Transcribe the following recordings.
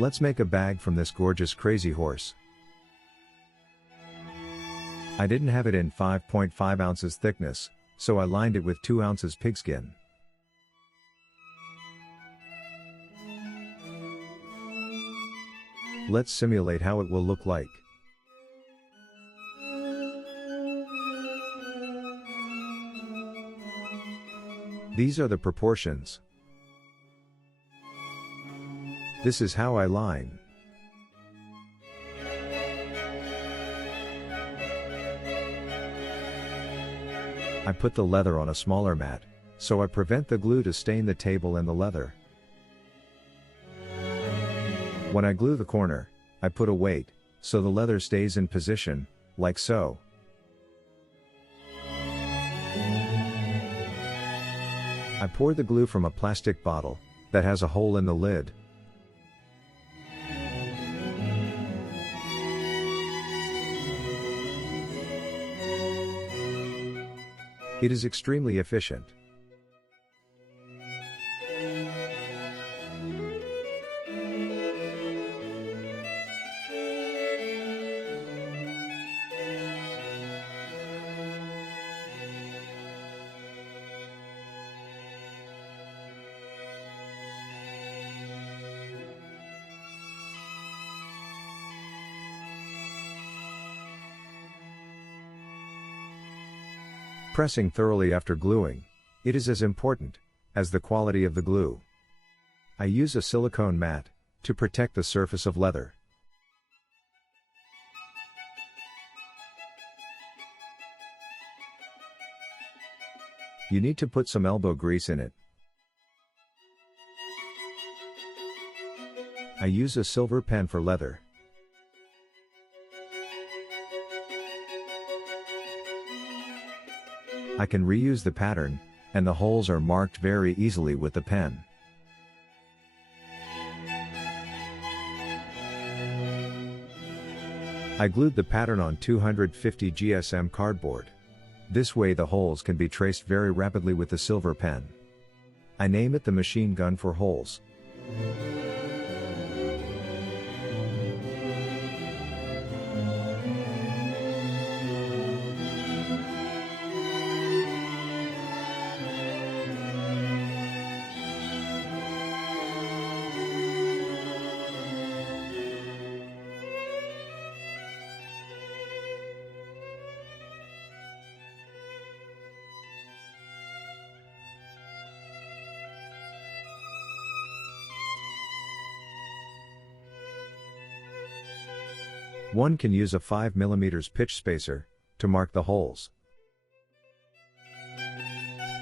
Let's make a bag from this gorgeous crazy horse. I didn't have it in 5.5 ounces thickness, so I lined it with 2 ounces pigskin. Let's simulate how it will look like. These are the proportions. This is how I line. I put the leather on a smaller mat, so I prevent the glue to stain the table and the leather. When I glue the corner, I put a weight, so the leather stays in position, like so. I pour the glue from a plastic bottle that has a hole in the lid. It is extremely efficient. Pressing thoroughly after gluing. It is as important as the quality of the glue. I use a silicone mat to protect the surface of leather. You need to put some elbow grease in it. I use a silver pen for leather. I can reuse the pattern, and the holes are marked very easily with the pen. I glued the pattern on 250 GSM cardboard. This way the holes can be traced very rapidly with the silver pen. I name it the machine gun for holes. One can use a 5 mm pitch spacer to mark the holes,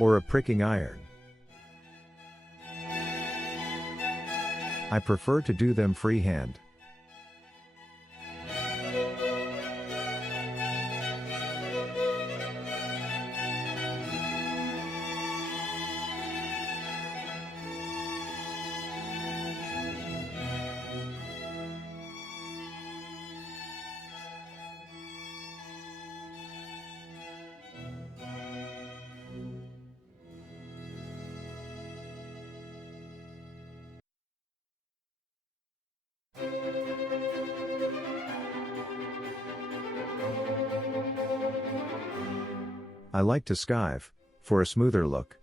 or a pricking iron. I prefer to do them freehand. I like to skive for a smoother look.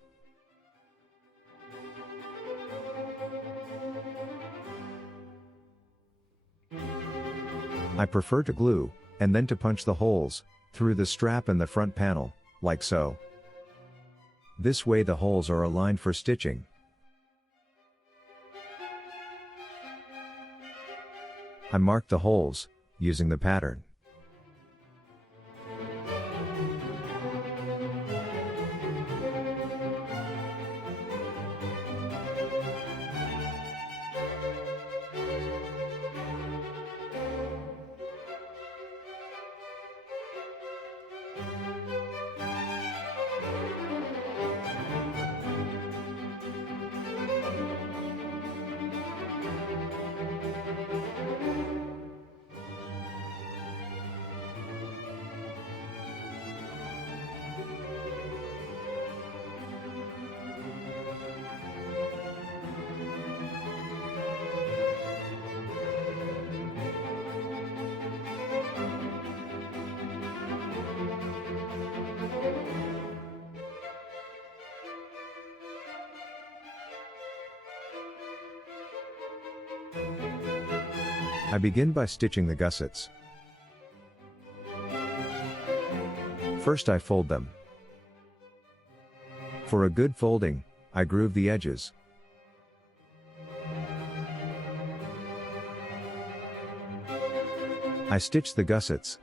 I prefer to glue, and then to punch the holes through the strap and the front panel, like so. This way the holes are aligned for stitching. I mark the holes using the pattern. I begin by stitching the gussets. First I fold them. For a good folding, I groove the edges. I stitch the gussets.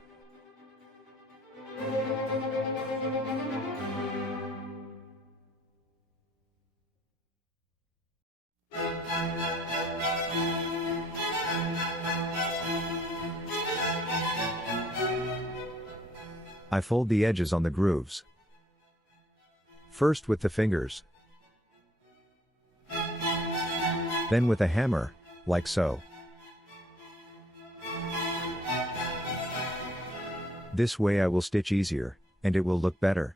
I fold the edges on the grooves. First with the fingers. Then with a hammer, like so. This way I will stitch easier, and it will look better.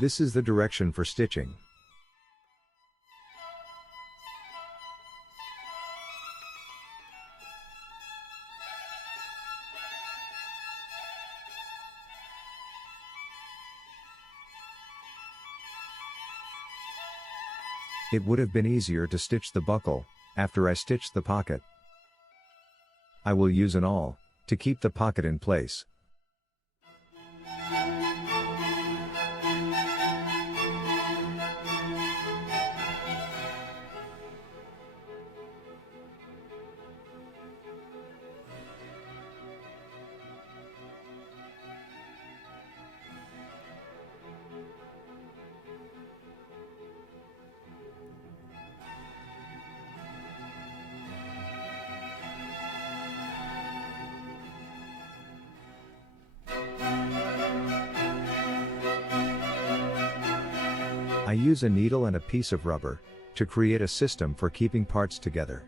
This is the direction for stitching. It would have been easier to stitch the buckle after I stitched the pocket. I will use an awl to keep the pocket in place. I use a needle and a piece of rubber to create a system for keeping parts together.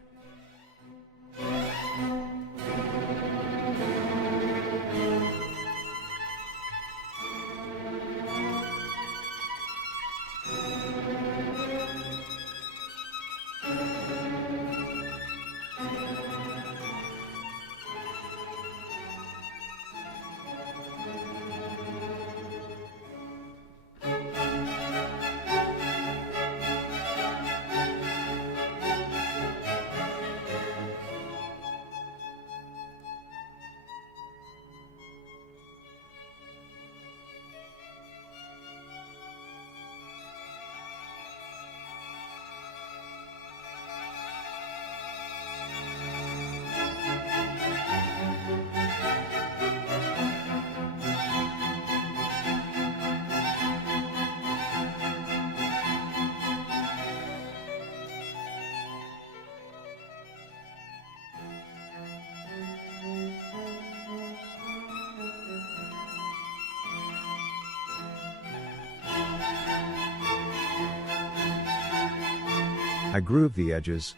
I groove the edges.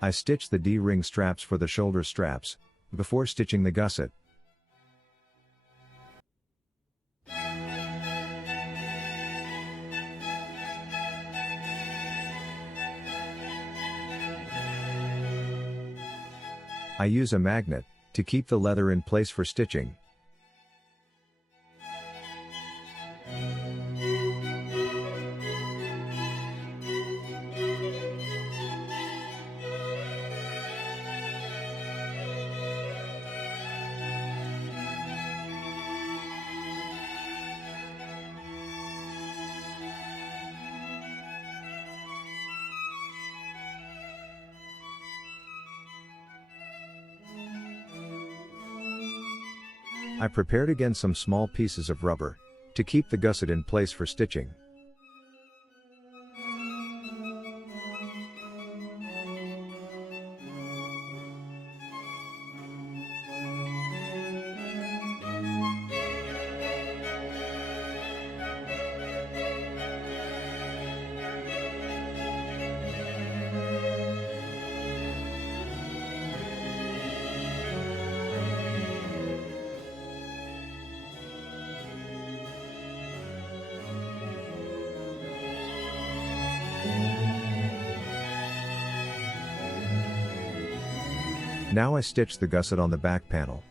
I stitch the D-ring straps for the shoulder straps before stitching the gusset. I use a magnet to keep the leather in place for stitching. I prepared again some small pieces of rubber to keep the gusset in place for stitching. Now I stitch the gusset on the back panel.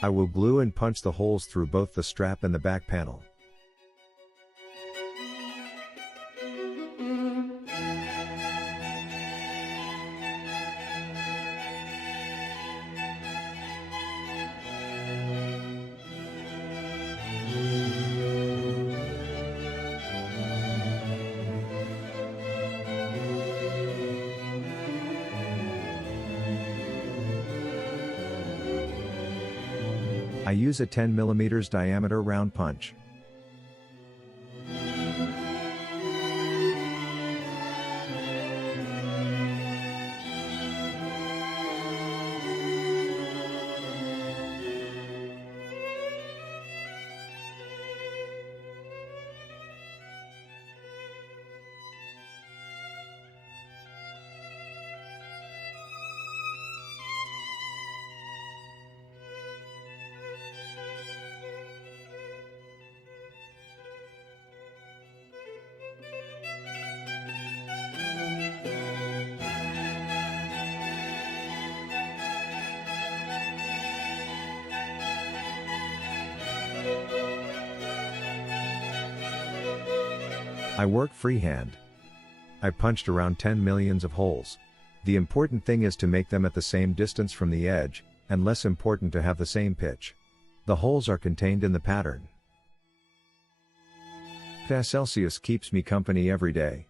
I will glue and punch the holes through both the strap and the back panel. I use a 10 mm diameter round punch. I work freehand. I punched around 10 millions of holes. The important thing is to make them at the same distance from the edge, and less important to have the same pitch. The holes are contained in the pattern. Celsius keeps me company every day.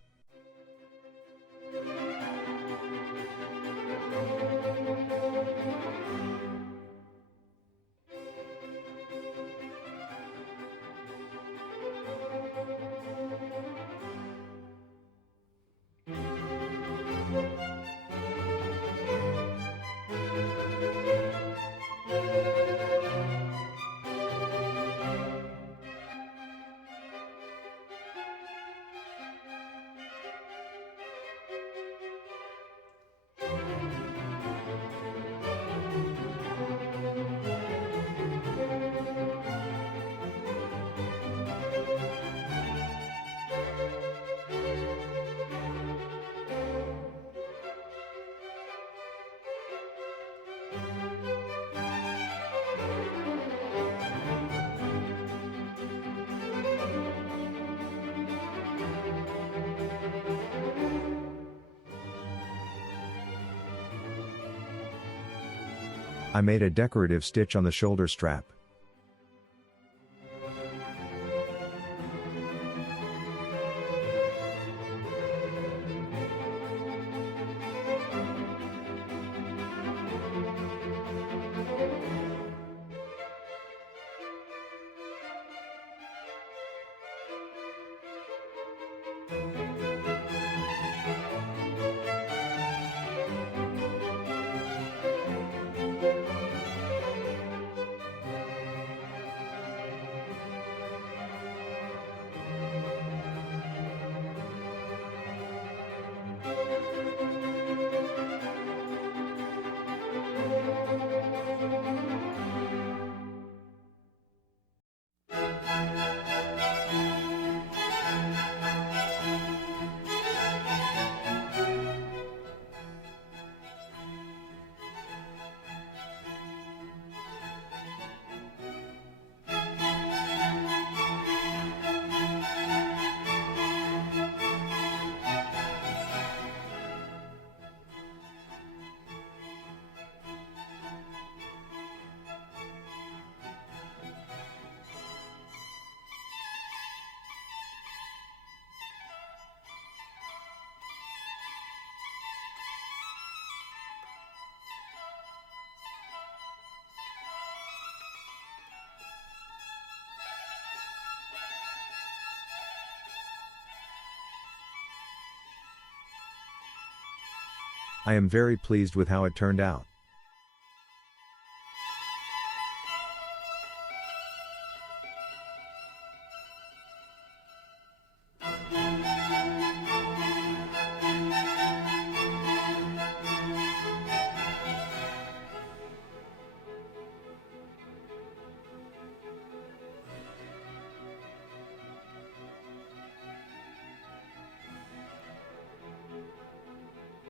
I made a decorative stitch on the shoulder strap. I am very pleased with how it turned out.